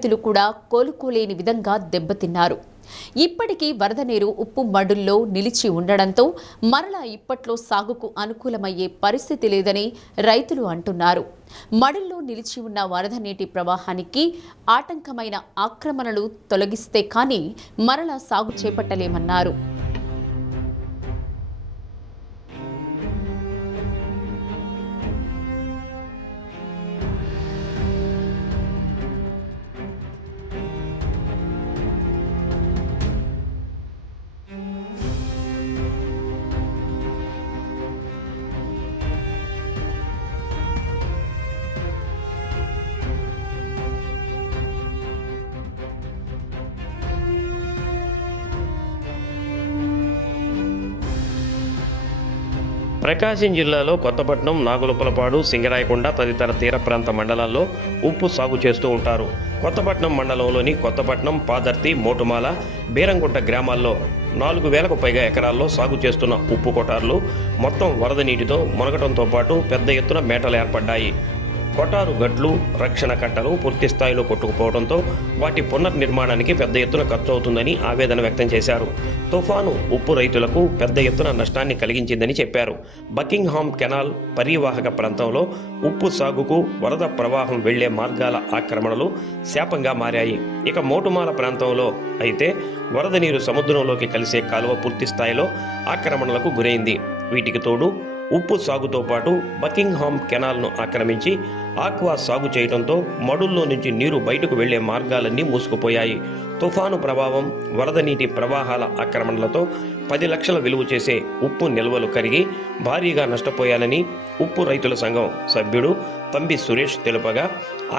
రైతులు కూడా కోలుకోలేని విధంగా దెబ్బతిన్నారు. ఇప్పటికీ వరద నీరు ఉప్పు మడుల్లో నిలిచి ఉండడంతో మరలా ఇప్పట్లో సాగుకు అనుకూలమయ్యే పరిస్థితి లేదని రైతులు అంటున్నారు. మడుల్లో నిలిచి ఉన్న వరద నీటి ప్రవాహానికి ఆటంకమైన ఆక్రమణలు తొలగిస్తే కానీ మరలా సాగు చేపట్టలేమన్నారు. ప్రకాశం జిల్లాలో కొత్తపట్నం, నాగులుప్పలపాడు, సింగరాయకొండ తదితర తీర ప్రాంత మండలాల్లో ఉప్పు సాగు చేస్తూ ఉంటారు. కొత్తపట్నం మండలంలోని కొత్తపట్నం, పాదర్తి, మోటుమాల, బీరంగుంట గ్రామాల్లో 4,000కు పైగా ఎకరాల్లో సాగు చేస్తున్న ఉప్పు కొటార్లు మొత్తం వరద నీటితో మునగటంతో పాటు పెద్ద ఎత్తున మేటలు ఏర్పడ్డాయి. కొటారు గట్లు, రక్షణ కట్టలు పూర్తి స్థాయిలో కొట్టుకుపోవడంతో వాటి పునర్నిర్మాణానికి పెద్ద ఎత్తున ఖర్చు అవుతుందని ఆవేదన వ్యక్తం చేశారు. తుఫాను ఉప్పు రైతులకు పెద్ద ఎత్తున నష్టాన్ని కలిగించిందని చెప్పారు. బకింగ్హామ్ కెనాల్ పరివాహక ప్రాంతంలో ఉప్పు సాగుకు వరద ప్రవాహం వెళ్లే మార్గాల ఆక్రమణలు శాపంగా మారాయి. ఇక మోటుమాల ప్రాంతంలో అయితే వరద నీరు సముద్రంలోకి కలిసే కాలువ పూర్తి స్థాయిలో ఆక్రమణలకు గురైంది. వీటికి తోడు ఉప్పు సాగుతో పాటు బకింగ్హామ్ కెనాల్ను ఆక్రమించి ఆక్వా సాగు చేయడంతో మడుల్లో నుంచి నీరు బయటకు వెళ్లే మార్గాలన్నీ మూసుకుపోయాయి. తుఫాను ప్రభావం, వరద నీటి ప్రవాహాల ఆక్రమణలతో 10 లక్షల విలువ చేసే ఉప్పు నిల్వలు కరిగి భారీగా నష్టపోయానని ఉప్పు రైతుల సంఘం సభ్యుడు తంబి సురేష్ తెలుపగా,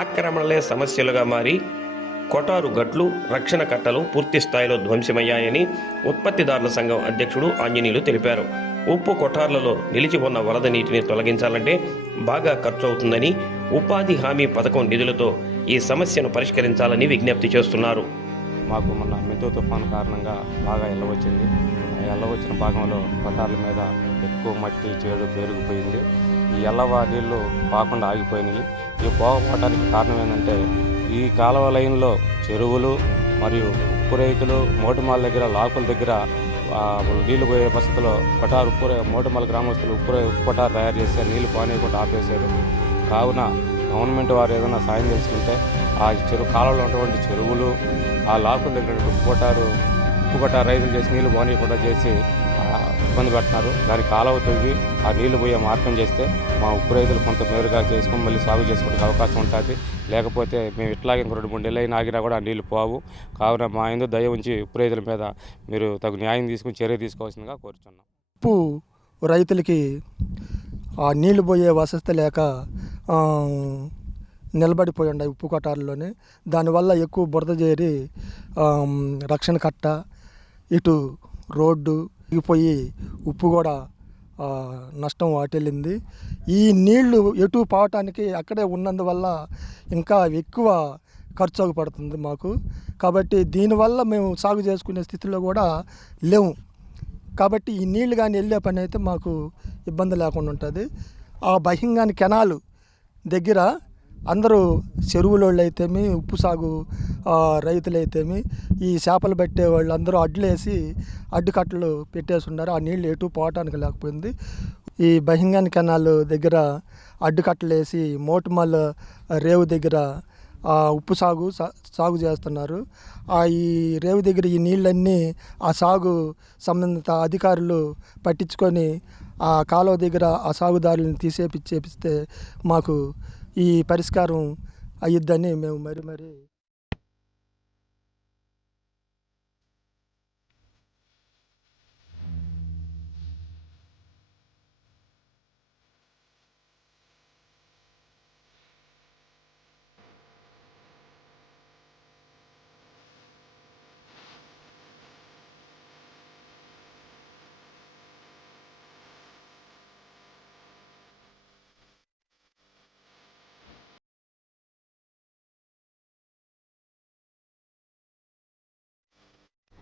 ఆక్రమణలే సమస్యలుగా మారి కొటారు గట్లు, రక్షణ కట్టలు పూర్తి స్థాయిలో ధ్వంసమయ్యాయని ఉత్పత్తిదారుల సంఘం అధ్యక్షుడు ఆంజనేయులు తెలిపారు. ఉప్పు కొటార్లలో నిలిచి ఉన్న వరద నీటిని తొలగించాలంటే బాగా ఖర్చు అవుతుందని, ఉపాధి హామీ పథకం నిధులతో ఈ సమస్యను పరిష్కరించాలని విజ్ఞప్తి చేస్తున్నారు. మాకు మొన్న మెతో తుఫాను కారణంగా బాగా ఎల్లవచ్చింది. ఎల్లవచ్చిన భాగంలో కొటార్ల మీద ఎక్కువ మట్టి, చేడు పెరిగిపోయింది. ఈ ఎల్లవ నీళ్లు పాకుండా ఆగిపోయినాయి. ఈ పోకపోవటానికి కారణం ఏంటంటే ఈ కాలువ లైన్లో చెరువులు మరియు ఉప్పు రైతులు మోటుమాల దగ్గర, లాకుల దగ్గర నీళ్లు పోయే పరిస్థితిలో కొటారు మోటుమాల గ్రామస్తులు ఉప్పు కొటారు తయారు చేస్తే నీళ్లు పోనీయకుండా ఆపేశారు. కావున గవర్నమెంట్ వారు ఏదైనా సాయం చేసుకుంటే ఆ కాలువలో ఉన్నటువంటి చెరువులు, ఆ లాకుల దగ్గర ఉప్పు కొటారు రైతులు చేసి నీళ్లు పోనీయకుండా చేసి ఇబ్బంది పెడుతున్నారు. దానికి కాలువ తవ్వి ఆ నీళ్లు పోయే మార్గం చేస్తే మా ఉప్పు రైతులు కొంత మేరుగా చేసుకుని మళ్ళీ సాగు చేసుకునే అవకాశం ఉంటుంది. లేకపోతే మేము ఇట్లాగే 2-3 నెలలు ఆగినా కూడా ఆ నీళ్లు పోవు. కావున మా ఇందు దయ ఉంచి ఉప్పు రైతుల మీద మీరు తగు న్యాయం తీసుకుని చర్య తీసుకోవాల్సిందిగా కోరుచున్నాం. ఉప్పు రైతులకి ఆ నీళ్లు పోయే వసతి లేక నిలబడిపోయి ఉన్నాయి ఉప్పు కొటారులోనే. దానివల్ల ఎక్కువ బురద చేరి రక్షణ కట్ట, ఇటు రోడ్డు పోయి ఉప్పు కూడా నష్టం వాటిల్లింది. ఈ నీళ్లు ఎటు పోవటానికి అక్కడే ఉన్నందువల్ల ఇంకా ఎక్కువ ఖర్చు పడుతుంది మాకు. కాబట్టి దీనివల్ల మేము సాగు చేసుకునే స్థితిలో కూడా లేవు. కాబట్టి ఈ నీళ్లు కానీ వెళ్ళే పని అయితే మాకు ఇబ్బంది లేకుండా ఉంటుంది. ఆ బహింగాని కెనాలు దగ్గర అందరూ చెరువులోళ్ళు అయితేమి, ఉప్పు సాగు రైతులైతేమి, ఈ చేపలు పట్టే వాళ్ళు అందరూ అడ్లేసి అడ్డుకట్టలు పెట్టేసి ఉన్నారు. ఆ నీళ్ళు ఎటు పోవటానికి లేకపోయింది. ఈ బహింగాని కెనాల్ దగ్గర అడ్డుకట్టలు వేసి మోటుమల్ రేవు దగ్గర ఉప్పు సాగు చేస్తున్నారు. ఈ రేవు దగ్గర ఈ నీళ్ళన్నీ ఆ సాగు సంబంధిత అధికారులు పట్టించుకొని ఆ కాలువ దగ్గర ఆ సాగుదారులను చేపిస్తే మాకు ఈ పరిష్కారం అయ్యిద్దని మేము మరి